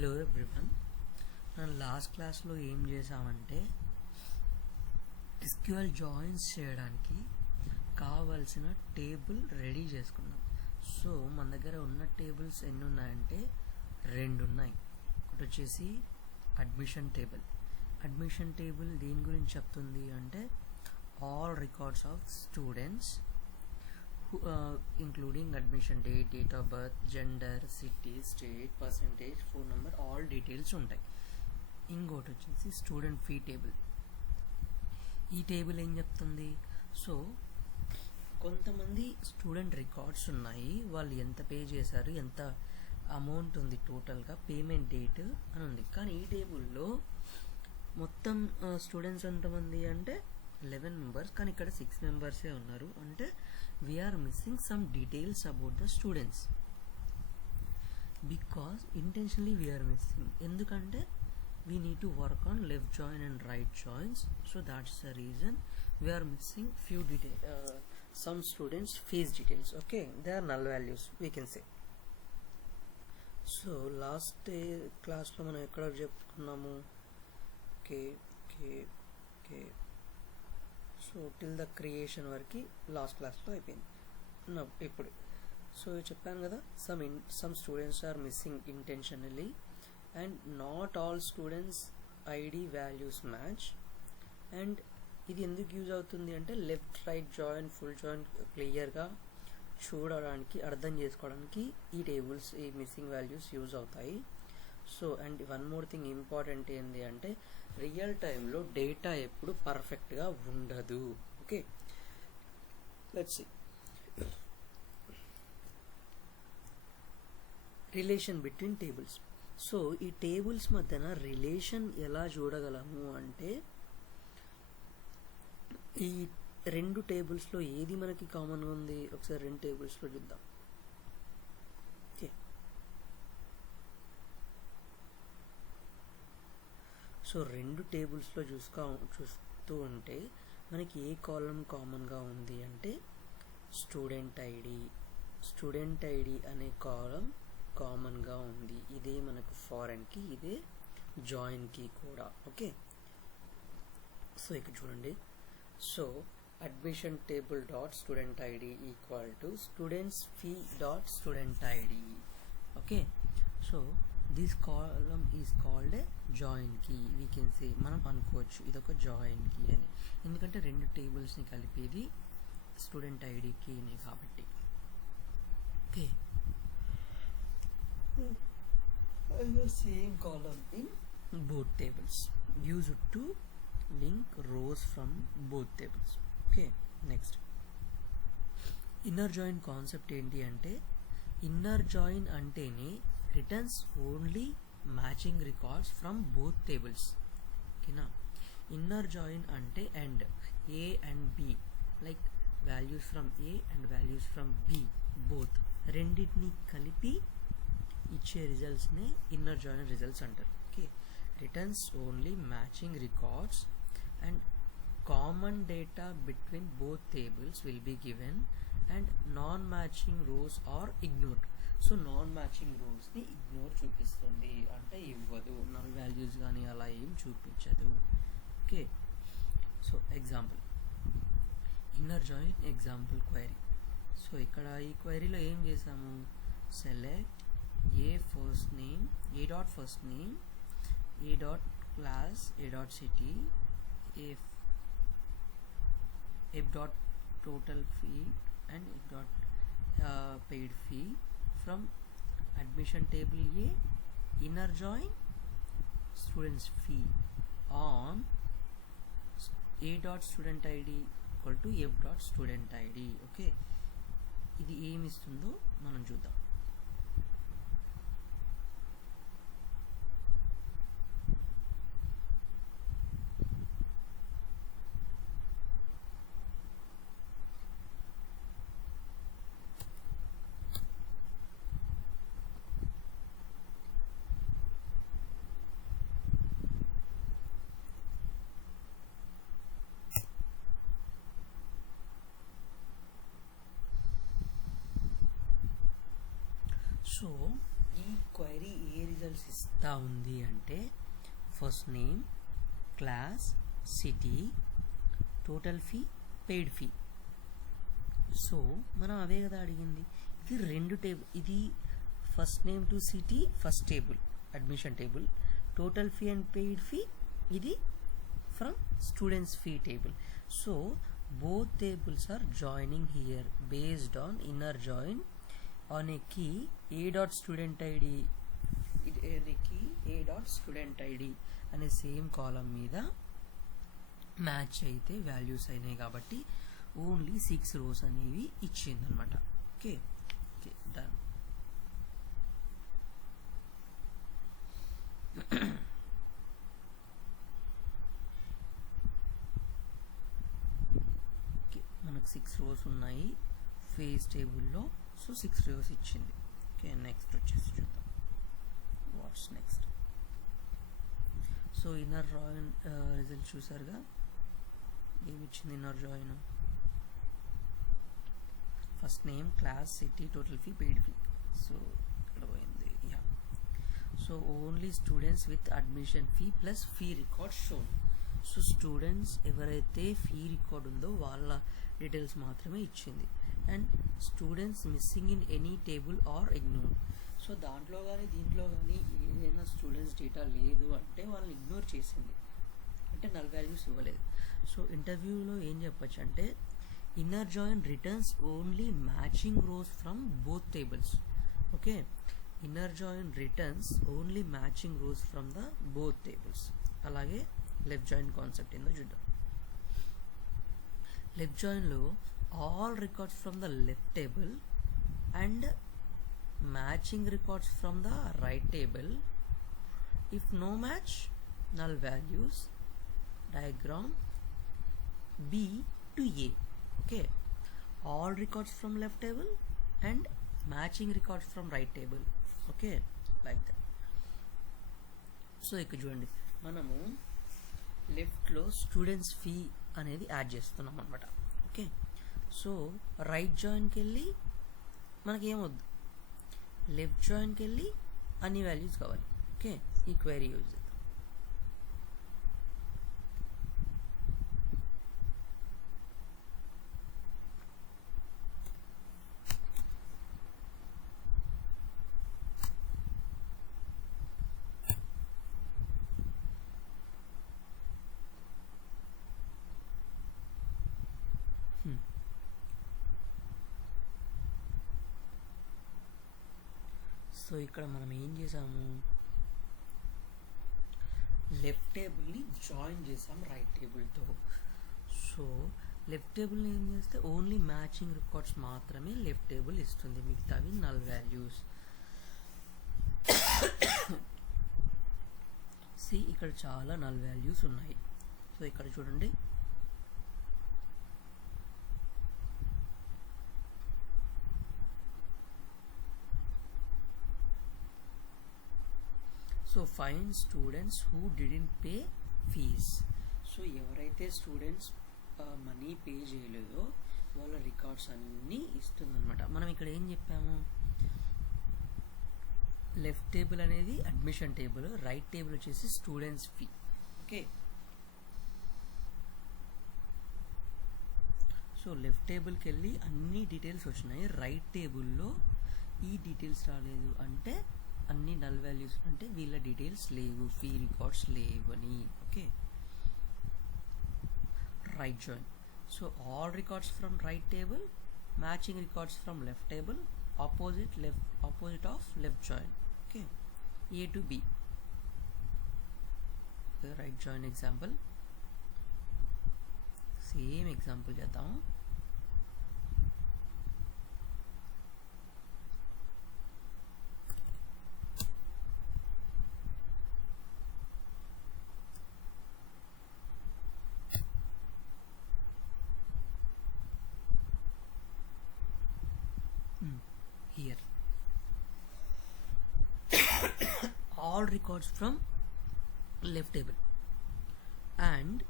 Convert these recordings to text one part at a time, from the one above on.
Hello everyone. మనం లాస్ట్ క్లాస్లో ఏం చేసామంటే ఎస్క్యూఎల్ జాయిన్స్ చేయడానికి కావాల్సిన టేబుల్ రెడీ చేసుకున్నాం. సో మన దగ్గర ఉన్న టేబుల్స్ ఎన్ని ఉన్నాయంటే రెండు ఉన్నాయి. ఒకటి వచ్చేసి అడ్మిషన్ టేబుల్. అడ్మిషన్ టేబుల్ దేని గురించి చెప్తుంది అంటే all records of students including admission date, date of birth, gender, city, state, percentage, phone number, all details ఉంటాయి. ఇంకోటి వచ్చేసి స్టూడెంట్ ఫీ టేబుల్. ఈ టేబుల్ ఏం చెప్తుంది, సో కొంతమంది స్టూడెంట్ రికార్డ్స్ ఉన్నాయి, వాళ్ళు ఎంత పే చేశారు, ఎంత అమౌంట్ ఉంది, టోటల్గా పేమెంట్ డేట్ అని ఉంది. కానీ ఈ టేబుల్లో మొత్తం స్టూడెంట్స్ ఎంతమంది అంటే 11 మెంబర్స్, కానీ ఇక్కడ 6 మెంబర్సే ఉన్నారు. అంటే we're missing some details about the students. Because intentionally we're missing, ఎందుకంటే we need to work on left join and right joins. So that's the reason we're missing few detail some students fees details. Okay, they are null values we can say. So last క్లాస్లో మనం ఎక్కడ చెప్పుకున్నాము, okay okay okay so till the creation వరకు last క్లాస్లో అయిపోయింది. ఇప్పుడు so చెప్పాను కదా, some students are missing intentionally and not all students ID values match. And ఇది ఎందుకు యూజ్ అవుతుంది అంటే left right join full join క్లియర్గా చూడడానికి, అర్థం చేసుకోవడానికి ఈ టేబుల్స్, ఈ మిస్సింగ్ వాల్యూస్ యూజ్ అవుతాయి. So and one more thing important ఏంటి అంటే రియల్ టైంలో డేటా ఎప్పుడు పర్ఫెక్ట్గా ఉండదు. Okay, let's see. Relation between tables. So ఈ టేబుల్స్ మధ్యన రిలేషన్ ఎలా చూడగలము అంటే ఈ రెండు టేబుల్స్లో ఏది మనకి కామన్గా ఉంది, ఒకసారి రెండు టేబుల్స్లో చూద్దాం. ఓకే, సో రెండు టేబుల్స్లో చూస్తూ ఉంటే మనకి ఏ కాలం కామన్గా ఉంది అంటే స్టూడెంట్ ఐడి అనే కాలం కామన్గా ఉంది. ఇదే మనకు ఫారెన్కి, ఇదే జాయిన్కి కూడా. ఓకే, సో ఇక్కడ చూడండి. So admission table dot student ID equal to students fee dot student ID. Okay, so this column is called a join key. We can say, మనం అనుకోవచ్చు ఇదొక జాయిన్ కీ అని, ఎందుకంటే రెండు టేబుల్స్ని కలిపేది స్టూడెంట్ ఐడి కీని కాబట్టి. Okay, same column in both tables used to link rows from both tables. Okay, next inner join concept ఏంటి అంటే ఇన్నర్ జాయిన్ అంటేనే returns only matching records from both tables. ఓకేనా, ఇన్నర్ జాయిన్ అంటే and A and B, like values from A and values from B both రెండింటిని కలిపి ఇచ్చే రిజల్ట్స్నే inner join results అంటారు. Okay, returns only matching records and common data between both tables will be given and non matching rows are ignored. So non matching రోస్ని ignore చూపిస్తుంది, అంటే ఇవ్వదు, null values కానీ అలా ఏం చూపించదు. Okay, so example inner join example query. So ఇక్కడ ఈ క్వైరీలో ఏం చేసాము, select A first name, A dot first name, A dot class, A dot city, F dot total fee and it got paid fee from admission table A, inner join students fee on A dot student ID equal to F dot student ID. Okay, ఇది ఏమి ఇస్తుందో మనం చూద్దాం. సో ఈ ఈ క్వైరీ ఏ రిజల్ట్స్ ఇస్తూ ఉంది అంటే first name, class, city, total fee, paid fee. So మనం అవే కదా అడిగింది. ఇది రెండు టేబుల్, ఇది first name to city first table admission table, total fee and paid fee ఇది from students fee table. So both tables are joining here based on inner join on a key a dot student id, a key a dot student id అనే సేమ్ కాలం మీద మ్యాచ్ అయితే వాల్యూస్ అయినాయి కాబట్టి ఓన్లీ 6 రోస్ అనేవి ఇచ్చింది అనమాట. Okay okay done. మనకు 6 రోస్ ఉన్నాయి ఫేజ్ టేబుల్లో. సో 6 రోస్ ఇచ్చింది. ఓకే నెక్స్ట్ వచ్చేసి చూద్దాం what's next. So inner join result చూసారుగా, ఏమి ఇచ్చింది inner join? First name, class, city, total fee, paid fee. So ఇక్కడ పోయింది. Yeah, so only students with admission fee plus fee record shown. So students ఎవరైతే fee record ఉందో వాళ్ళ details మాత్రమే ఇచ్చింది. And students missing in any table or ignore. So దాంట్లో కానీ దీంట్లో కానీ ఏదైనా స్టూడెంట్స్ డేటా లేదు అంటే వాళ్ళని ఇగ్నోర్ చేసింది, అంటే నల్ వాల్యూస్ ఇవ్వలేదు. సో ఇంటర్వ్యూలో ఏం చెప్పచ్చు అంటే inner join returns only matching rows from both tables. Okay, inner join returns only matching rows from the both tables. అలాగే లెఫ్ట్ జాయిన్ కాన్సెప్ట్ ఏందో చూద్దాం. లెఫ్ట్ జాయిన్లో all records from the left table and matching records from the right table. If no match, null values, diagram B to A. Okay, all records from left table and matching records from right table. Okay, like that. So ఇక్కడ చూడండి, మనము లెఫ్ట్లో students fee అనేది యాడ్ చేస్తున్నాం అనమాట. Okay, so right జాయిన్కి వెళ్ళి మనకి ఏమొద్దు, లెఫ్ట్ జాయిన్కి వెళ్ళి అన్ని వాల్యూస్ కావాలి. ఓకే, ఈ క్వైరీ యూజ్ చేద్దాం. సో ఇక్కడ మనం ఏం చేసాము, లెఫ్ట్ టేబుల్ని జాయిన్ చేసాం రైట్ టేబుల్తో. సో లెఫ్ట్ టేబుల్ని ఏం చేస్తే ఓన్లీ మ్యాచింగ్ రికార్డ్స్ మాత్రమే లెఫ్ట్ టేబుల్ ఇస్తుంది, మిగతావి నల్ వాల్యూస్. సి ఇక్కడ చాలా నల్ వాల్యూస్ ఉన్నాయి. సో ఇక్కడ చూడండి, so find students who didn't pay fees. So ఎవరైతే స్టూడెంట్స్ మనీ పే చేయలేదో వాళ్ళ రికార్డ్స్ అన్నీ ఇస్తుందన్నమాట. మనం ఇక్కడ ఏం చెప్పాము, లెఫ్ట్ టేబుల్ అనేది అడ్మిషన్ టేబుల్, రైట్ టేబుల్ వచ్చేసి students fee. Okay, so left టేబుల్కి వెళ్ళి అన్ని డీటెయిల్స్ వచ్చినాయి, రైట్ టేబుల్లో ఈ డీటెయిల్స్ రాలేదు అంటే అన్ని నల్ వాల్యూస్ అంటే వీళ్ళ డీటెయిల్స్ లేవు, ఫీ రికార్డ్స్ లేవు అని. Okay, right join. So all records from right table, matching records from left table, opposite of left join. Okay, A to B. Right join example, same example చేద్దాము. Here all records from left table and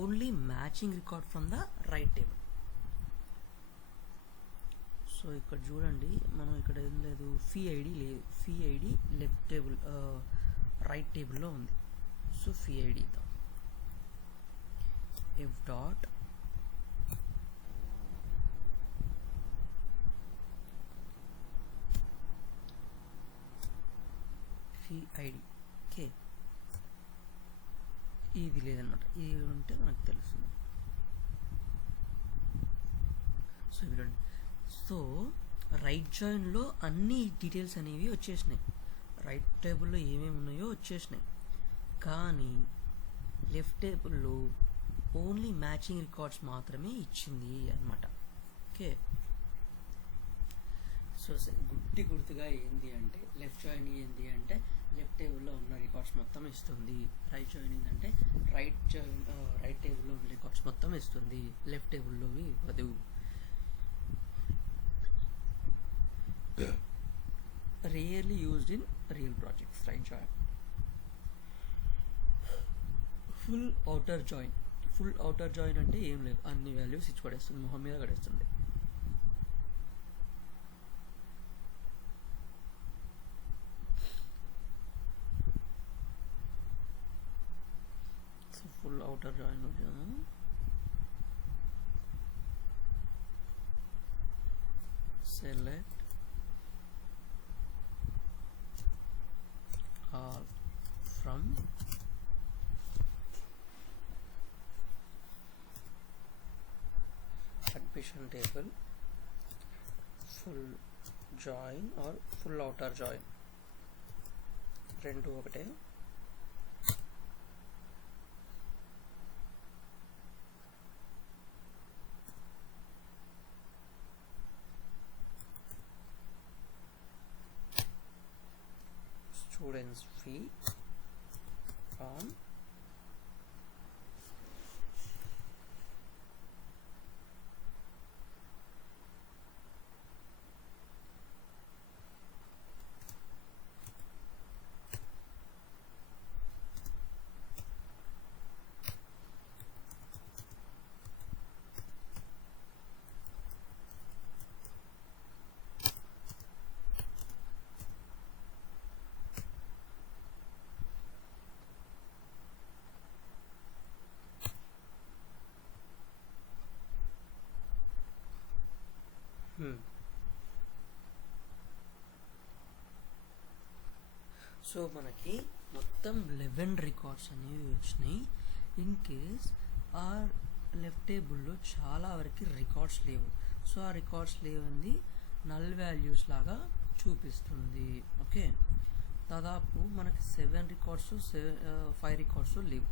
only matching record from the right table. So ఇక్కడ చూడండి, మనం ఇక్కడ ఏం లేదు, fee ID లేదు, fee ID left table right టేబుల్లో ఉంది. సో ఫీ ఐడి ఇద్దాం, F dot fee ID. Okay, ఇది లేదనమాట, ఇది ఉంటే మనకు తెలుస్తుంది. సో చూడండి, సో రైట్ జాయిన్లో అన్ని డీటెయిల్స్ అనేవి వచ్చేసినాయి, రైట్ టేబుల్లో ఏమేమి ఉన్నాయో వచ్చేసినాయి, కానీ లెఫ్ట్ టేబుల్లో ఓన్లీ మ్యాచింగ్ రికార్డ్స్ మాత్రమే ఇచ్చింది అనమాట. ఓకే, సో గుర్తుగా ఏంది అంటే, లెఫ్ట్ జాయిన్ ఏంది అంటే లెఫ్ట్ టేబుల్లో ఉన్న రికార్డ్స్ మొత్తం ఇస్తుంది, రైట్ జాయిన్ ఏంటంటే రైట్ టేబుల్లో ఉన్న రికార్డ్స్ మొత్తం ఇస్తుంది, లెఫ్ట్ టేబుల్లోవి ఇవ్వదు. Rarely used in real projects, right join. Full outer join. Full outer join అంటే ఏం లేదు, అన్ని వాల్యూస్ ఇచ్చి పడేస్తుంది, మొహం మీద పడేస్తుంది. So full outer join select all from admission table, full join or full outer join, రెండు ఒకటే. Students fee on సో మనకి మొత్తం 11 రికార్డ్స్ అనేవి వచ్చినాయి. ఇన్ కేస్ ఆ లెఫ్ట్ టేబుల్లో చాలా వరకు రికార్డ్స్ లేవు, సో ఆ రికార్డ్స్ లేవంది నల్ వాల్యూస్ లాగా చూపిస్తుంది. ఓకే, దాదాపు మనకి 7 రికార్డ్స్ 5 రికార్డ్స్ లేవు,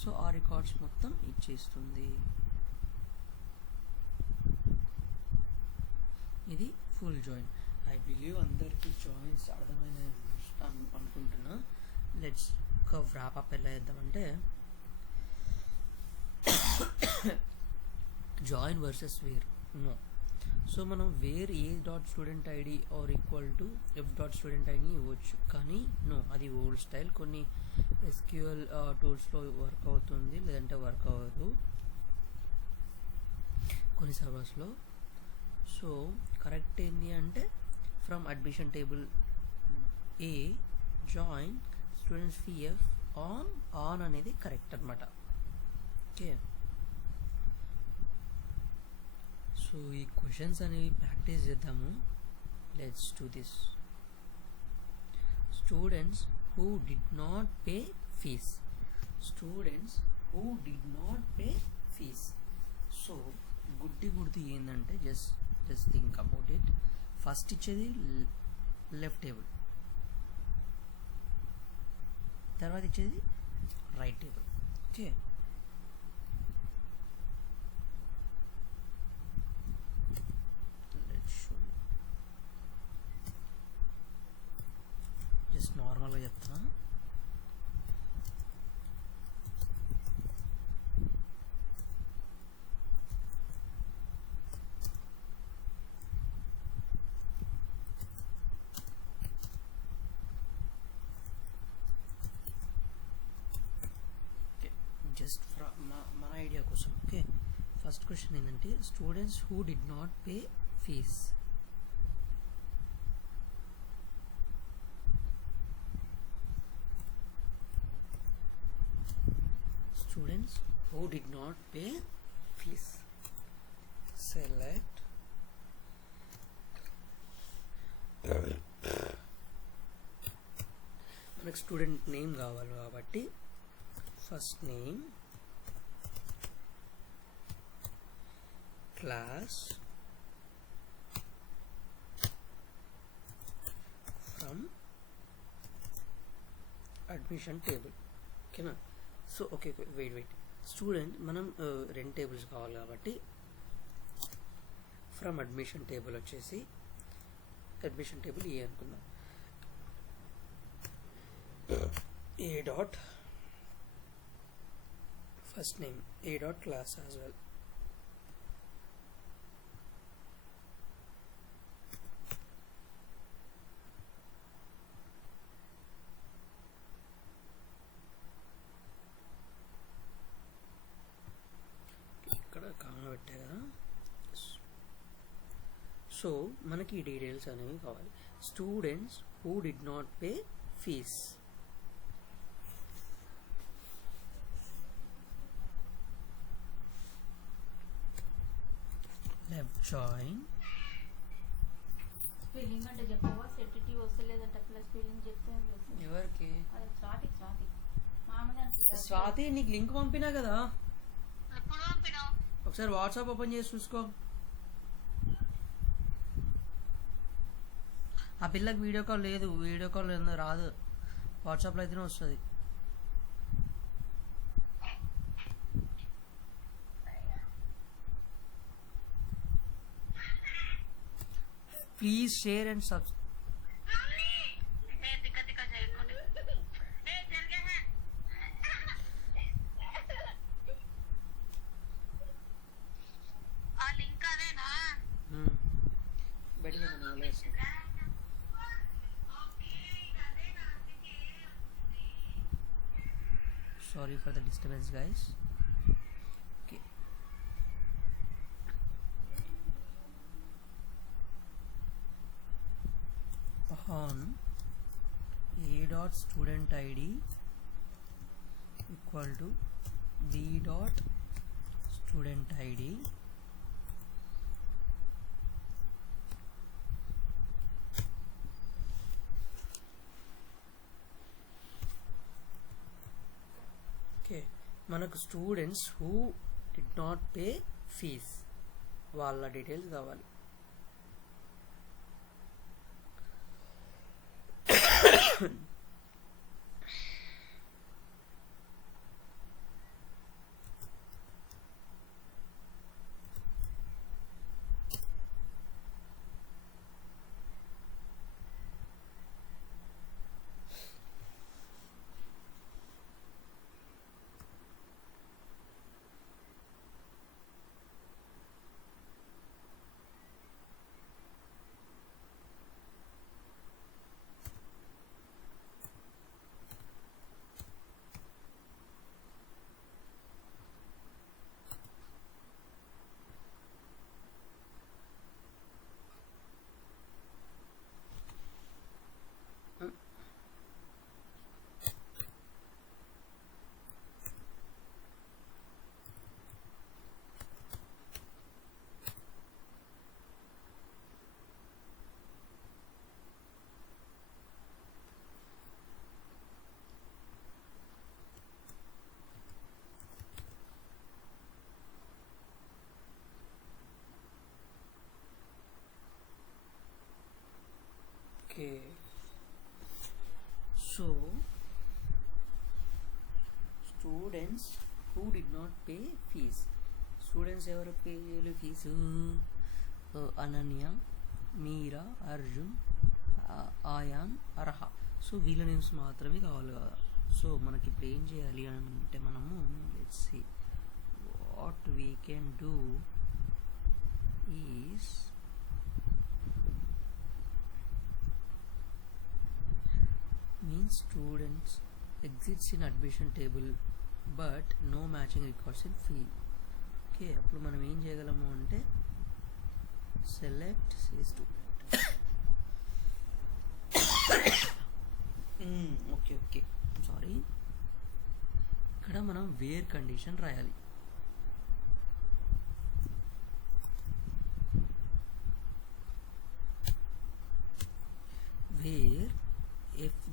సో ఆ రికార్డ్స్ మొత్తం ఇచ్చేస్తుంది. ఇది ఫుల్ జాయిన్. ఐ బిలీవ్ అందరికీ జాయిన్స్ అర్థమైన అనుకుంటున్నా. లెట్స్ ఒక వ్రాప్ అప్ ఎలా చేద్దామంటే, join versus where no. So మనం where A dot student ID are equal to F dot student ID ఇవ్వచ్చు, కానీ నో, అది ఓల్డ్ స్టైల్. కొన్ని ఎస్క్యూఎల్ టూల్స్లో వర్క్ అవుతుంది, లేదంటే వర్క్ అవ్వదు కొన్ని సర్వర్స్లో. సో కరెక్ట్ ఏంటి అంటే from admission table A join students fee F on అనేది కరెక్ట్ అనమాట. ఓకే, సో ఈ క్వశ్చన్స్ అనేవి ప్రాక్టీస్ చేద్దాము. Let's do this. Students who did not pay fees, students who did not pay fees. So గుర్తు ఏంటంటే just think about it. First ఇచ్చేది left table, తర్వాత ఇచ్చేది రైట్ టేబుల్. ఓకే, జస్ట్ నార్మల్గా చెప్తా. జస్ట్ మన ఐడియా కోసం. ఓకే, ఫస్ట్ క్వశ్చన్ ఏంటంటే students who did not pay fees. who did not pay fees. Select మనకు స్టూడెంట్ నేమ్ కావాలి కాబట్టి first name class from admission table. ఓకేనా? సో ఓకే వెయిట్ స్టూడెంట్ మనం రెండు టేబుల్స్ కావాలి కాబట్టి ఫ్రమ్ అడ్మిషన్ టేబుల్ వచ్చేసి అడ్మిషన్ టేబుల్ ఏ అనుకుందాం. ఏ dot first name A dot class as well. ఇక్కడ కామన్ పెట్టే కదా. సో మనకి ఈ డీటెయిల్స్ అనేవి కావాలి. Students who did not pay fees. Left join spelling అంటే చెప్పవా? సెటిటీ వస్తలేదంట ప్లస్ స్పెల్లింగ్ చెప్తే ఎవరికి? అది స్వాతి మామదానికి స్వాతి నీకు లింక్ పంపినా కదా, ఒకసారి వాట్సాప్ ఓపెన్ చేసి చూసుకో. ఆ పిల్లకి వీడియో కాల్ లేదు, వీడియో కాల్ రాదు, వాట్సాప్లో అయితేనే వస్తుంది. Please share and subscribe. Sorry for the disturbance, guys. Okay. On a dot student id equal to b dot student id మనకు students who did not pay fees వాళ్ళ details కావాలి. Okay, so students who did not pay fees. Students ఎవరు పే చేయలేదు ఫీజు? అనన్య, మీరా, అర్జున్, ఆయాన్, అర్హ. సో వీళ్ళ నేమ్స్ మాత్రమే కావాలి కదా. సో మనకి ఇప్పుడు ఏం చేయాలి అంటే మనము let's see what we can do is means students exits in admission table but no matching records in field. Okay, అప్పుడు మనం ఏం చేయగలము అంటే సెలెక్ట్ స్టూడెంట్. ఓకే సారీ, ఇక్కడ మనం వేర్ కండిషన్ రాయాలి.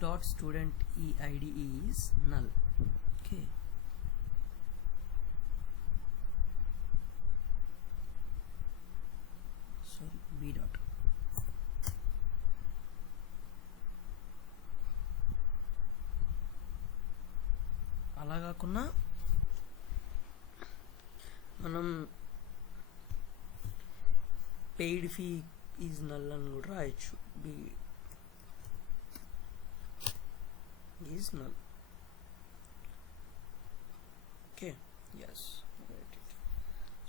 dot student eid is null. Okay, sorry, b dot. అలా కాకుండా మనం పెయిడ్ ఫీ ఈజ్ నల్ అని కూడా రాయొచ్చు. B is null. Okay, yes,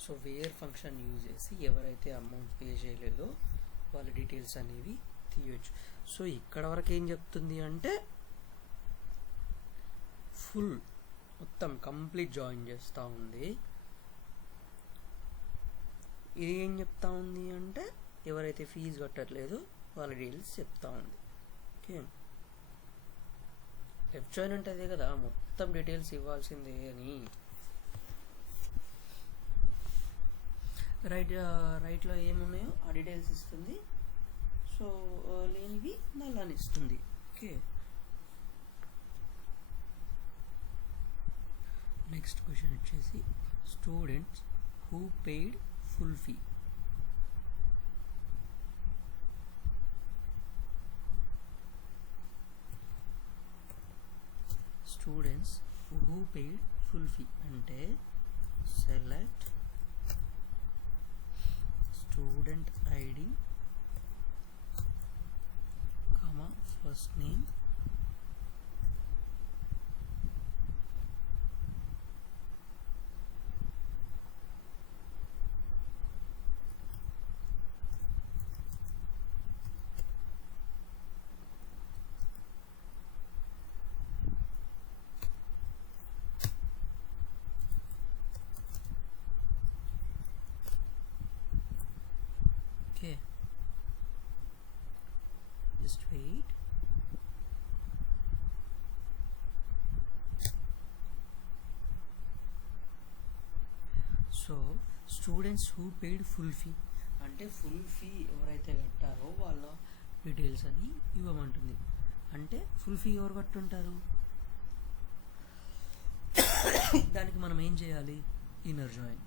so where function use చేసి ఎవరైతే అమౌంట్ పే చేయలేదో వాళ్ళ డీటెయిల్స్ అనేవి తీయొచ్చు. సో ఇక్కడ వరకు ఏం చెప్తుంది అంటే ఫుల్ మొత్తం కంప్లీట్ జాయిన్ చేస్తూ ఉంది. ఇది ఏం చెప్తా ఉంది అంటే ఎవరైతే ఫీజు కట్టట్లేదో వాళ్ళ డీటెయిల్స్ చెప్తా ఉంది. ఓకే, లెఫ్ట్ జాయిన్ అంటే అదే కదా, మొత్తం డీటెయిల్స్ ఇవ్వాల్సిందే అని. రైట్లో ఏమున్నాయో ఆ డీటెయిల్స్ ఇస్తుంది. సో లేనివి నల్లని ఇస్తుంది. ఓకే, నెక్స్ట్ క్వశ్చన్ వచ్చేసి students who paid full fee. Students who paid full fee అంటే select student ID comma first name Okay, just wait. So students who paid full fee అంటే ఫుల్ ఫీ ఎవరైతే కట్టారో వాళ్ళ డీటెయిల్స్ అని ఇవ్వమంటుంది. అంటే ఫుల్ ఫీ ఎవరు కట్టుంటారు, దానికి మనం ఏం చేయాలి, ఇన్నర్ జాయిన్.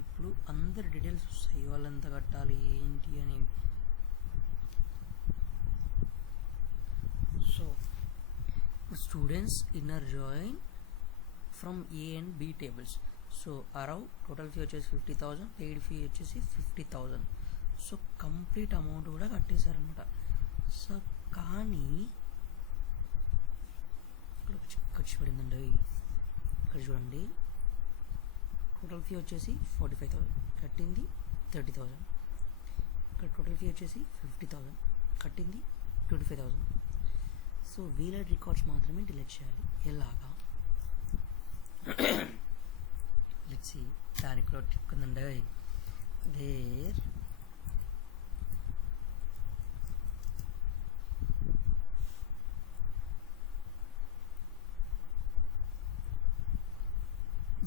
ఇప్పుడు అందరి డీటెయిల్స్ వస్తాయి, వాళ్ళంత కట్టాలి ఏంటి అని. సో ఇప్పుడు students inner join from A and B tables. So అరౌ టోటల్ ఫీ వచ్చేసి 50,000, పెయిడ్ ఫీ వచ్చేసి 50,000. సో కంప్లీట్ అమౌంట్ కూడా కట్టేశారనమాట. సో కానీ ఇక్కడ ఖర్చు పడిందండి. ఇక్కడ చూడండి, టోటల్ ఫీ వచ్చేసి 45,000, కట్టింది 30,000. ఇక్కడ టోటల్ ఫీ వచ్చేసి 50,000, కట్టింది 25,000. సో వీళ్ళ రికార్డ్స్ మాత్రమే డిలీట్ చేయాలి. ఎలాగా లెట్స్ సీ. దానికి కూడా ట్రిక్ ఉందండి. Where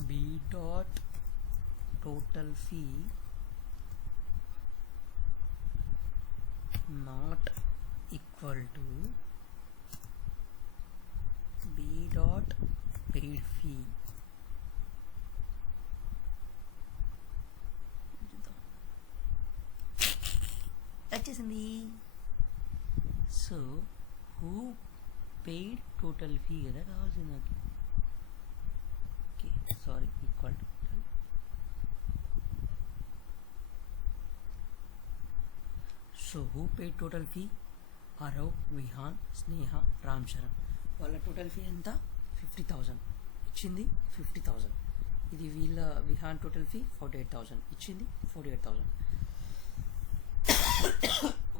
b dot total fee not equal to b dot paid fee. వచ్చేసింది. So who paid total fee కదా కావాల్సింది నాకు. Okay sorry, equal to so who paid total fee? Aarav, Vihaan, Sneha, Ram Charan. వాళ్ళ టోటల్ ఫీ ఎంత? 50,000 ఇచ్చింది. 50,000. ఇది వీళ్ళ విహాన్ టోటల్ ఫీ 48,000 ఇచ్చింది. 48,000.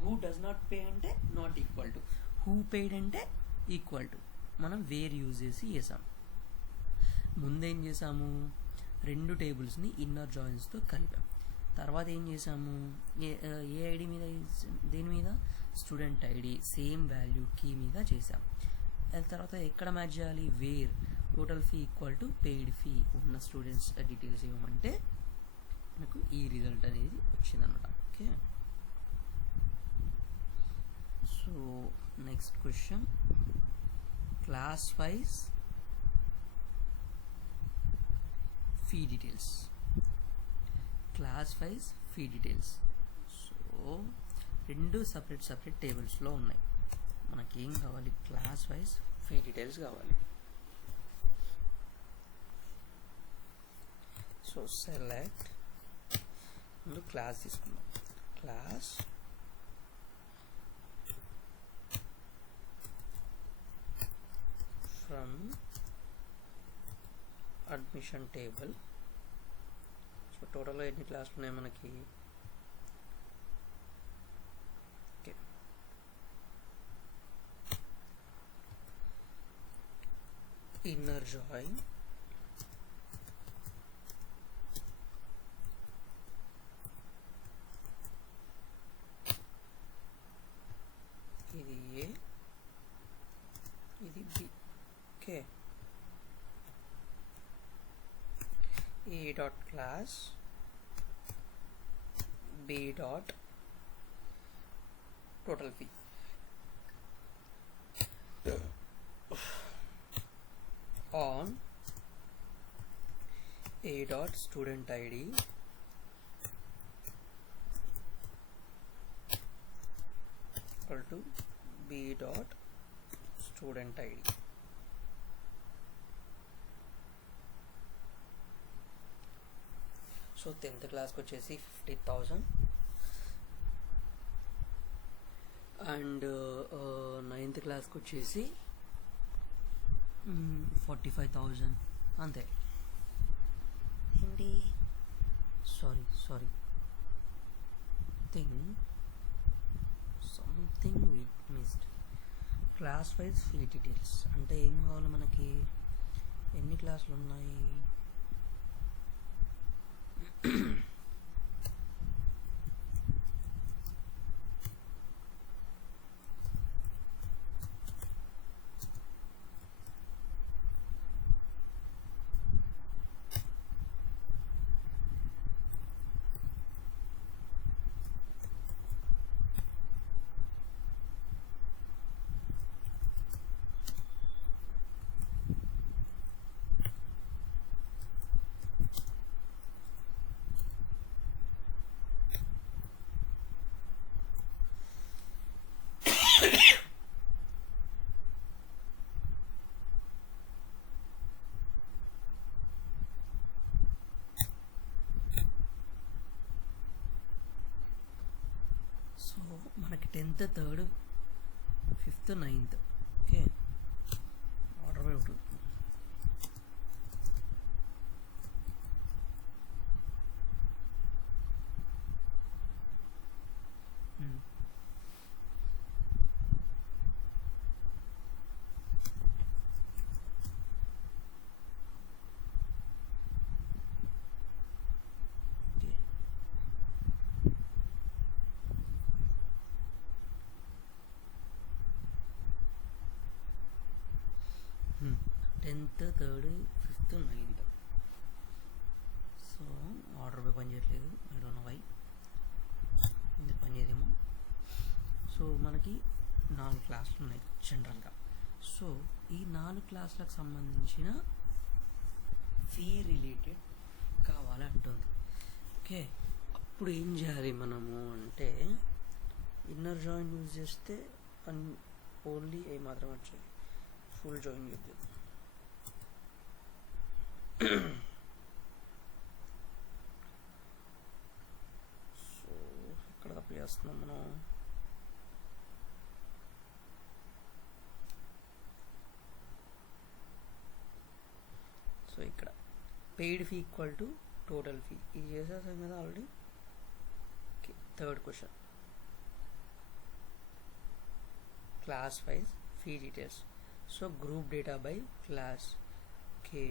హూ డస్ నాట్ పే అంటే not equal to, who paid అంటే ఈక్వల్ టు. మనం వేర్ యూజ్ చేసి చేసాం. ముందేం చేసాము, రెండు టేబుల్స్ని ఇన్నర్ జాయిన్స్తో కలిపాం. తర్వాత ఏం చేసాము, ఏ ఐడి మీద, దేని మీద? Student ID same value key మీద చేసాం. దాని తర్వాత ఎక్కడ మ్యాచ్ చేయాలి? Where total fee equal to paid fee ఉన్న స్టూడెంట్స్ డీటెయిల్స్ ఇవ్వమంటే మనకు ఈ రిజల్ట్ అనేది వచ్చిందన్నమాట. Okay, so next question, class wise fee details. Class wise fee details. సో రెండు సపరేట్ టేబుల్స్లో ఉన్నాయి. మనకి ఏం కావాలి? క్లాస్ వైజ్ ఫీ డీటెయిల్స్ కావాలి. సో సెలెక్ట్, ముందు క్లాస్ తీసుకుందాం. Class from admission table. So టోటల్గా ఎన్ని క్లాసులు ఉన్నాయి మనకి? ఓకే, ఇన్నర్ జాయిన్ ఇది ఏ, ఇది B. Okay, a dot class b dot total fee. On a dot student id equal to b dot student id. So 10th క్లాస్కి వచ్చేసి 50,000 and 9th క్లాస్కి వచ్చేసి 45,000 అంతే. ఏంటి, sorry something we missed. Class wise fee details అంటే ఏం కావాలి మనకి? ఎన్ని క్లాసులు ఉన్నాయి? మనకి 10th 3rd 5th 9th. Okay, order by ఉంటుంది. Tenth 3rd 5th 9th. So order by పని చేయట్లేదు, ఐ డోంట్ నో వై. ఇది పని చేయదేమో. మనకి 4 క్లాసులు ఉన్నాయి జనరల్గా. సో ఈ 4 క్లాసులకు సంబంధించిన ఫీ రిలేటెడ్ కావాలి అంటుంది. ఓకే, అప్పుడు ఏం చేయాలి మనము అంటే ఇన్నర్ జాయిన్ యూజ్ చేస్తే ఓన్లీ ఏ మాత్రం వచ్చాయి, ఫుల్ జాయిన్ యూజ్ చేద్దాం. సో ఇక్కడ అప్లై చేస్తున్నాం మనం. సో ఇక్కడ paid fee equal to total fee, ఇది చేసేసాం కదా already. Okay, third question, class wise fee details. So group data by class. Okay,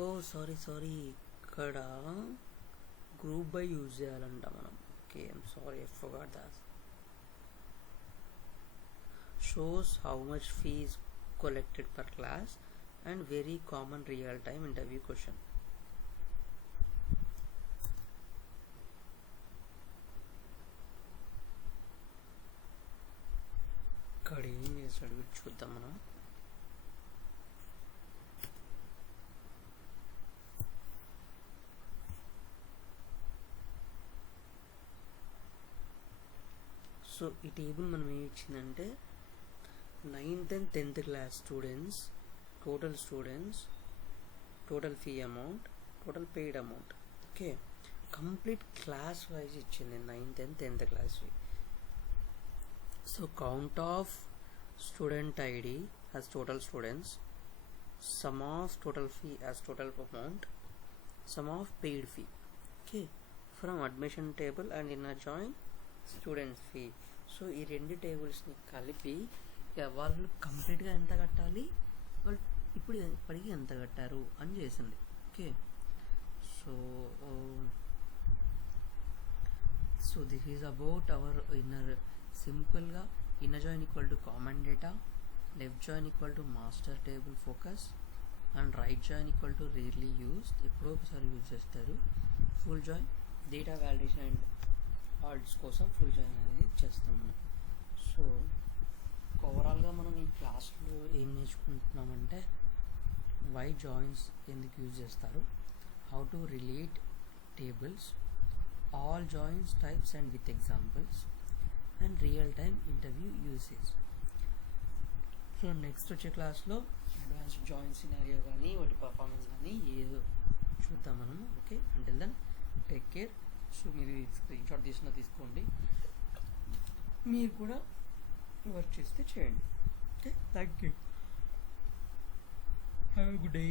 oh sorry ఇక్కడ గ్రూప్ బై యూజ్ చేయాలంట మనం. Okay, I'm sorry, I forgot that. Shows how much fees collected per class and very common real time interview question. ఇక్కడ ఏం చేస్తాడు చూద్దాం మనం. సో ఈ టేబుల్ మనం ఏమి ఇచ్చిందంటే 9th and 10th class students, total fee amount, total paid amount. Okay, complete class wise ఇచ్చింది 9th and 10th class fee. So count of student ID as total students, sum of total fee as total amount, sum of paid fee. Okay, from admission table and inner join student fee. So ఈ రెండు టేబుల్స్ని కలిపి వాళ్ళు కంప్లీట్గా ఎంత కట్టాలి, వాళ్ళు ఇప్పటికి ఎంత కట్టారు అని చేసింది. Okay, so this is about our inner. సింపుల్గా inner join equal to common data, left join equal to master table focus and right join equal to rarely used, ఎప్పుడో ఒకసారి యూజ్ చేస్తారు. Full join data validation and halts కోసం full join అనేది చేస్తాం మనం. So ఓవరాల్గా మనం ఈ క్లాస్లో ఏం నేర్చుకుంటున్నామంటే వై జాయిన్స్ ఎందుకు యూజ్ చేస్తారు, how to relate tables, all joins types and with examples, and real time interview usage. So next వచ్చే క్లాస్లో అడ్వాన్స్డ్ జాయిన్ సినారియో కానీ వాటి పర్ఫార్మెన్స్ కానీ ఏదో చూద్దాం మనం. Okay, until then take care. So మీరు స్క్రీన్ షాట్ తీసుకోండి, మీరు కూడా వర్క్ చేస్తే చేయండి. Okay, thank you, have a good day.